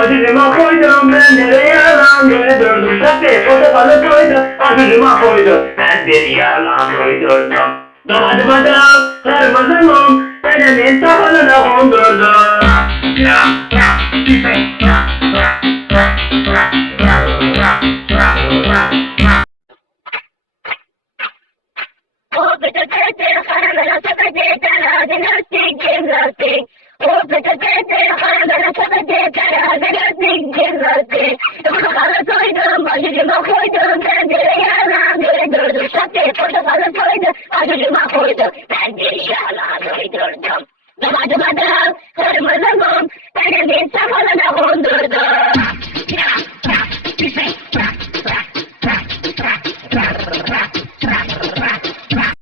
Başucuma koydum ben bir yalan uydurdum. Tabii portakalı koydum başucuma koydum. Ben bir yalan uydurdum. Damadıma da kırmızı mum elimin sakalına kondurdum. Başucuma koydum ben bir yalan uydurdum. Tabii portakalı koydum başucuma koydum. Ben bir yalan uydurdum. Damadıma da kırmızı mum elimin sakalına kondurdum.